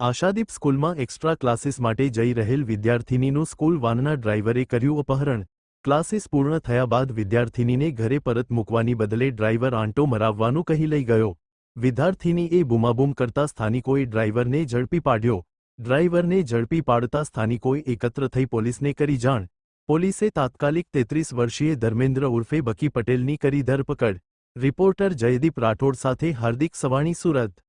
આશાદીપ સ્કૂલમાં extra classes માટે જઈ રહેલ વિદ્યાર્થિનીનું સ્કૂલ વાનના ડ્રાઈવરે કર્યું અપહરણ। ક્લાસીસ પૂર્ણ થયા બાદ વિદ્યાર્થિનીને ઘરે પરત મૂકવાની બદલે ડ્રાઈવર આંટો મરાવવાનું કહી લઈ ગયો। વિદ્યાર્થિનીએ બૂમાબૂમ કરતા સ્થાનિકોએ ડ્રાઈવરને ઝડપી પાડ્યો। ડ્રાઈવરને ઝડપી પાડતા સ્થાનિકોએ એકત્ર થઈ પોલીસને કરી જાણ। પોલીસે તાત્કાલિક 33 વર્ષીય ધર્મેન્દ્ર ઉર્ફે બકી પટેલની કરી ધરપકડ। રિપોર્ટર જયદીપ રાઠોડ સાથે હાર્દિક સવાણી, સુરત।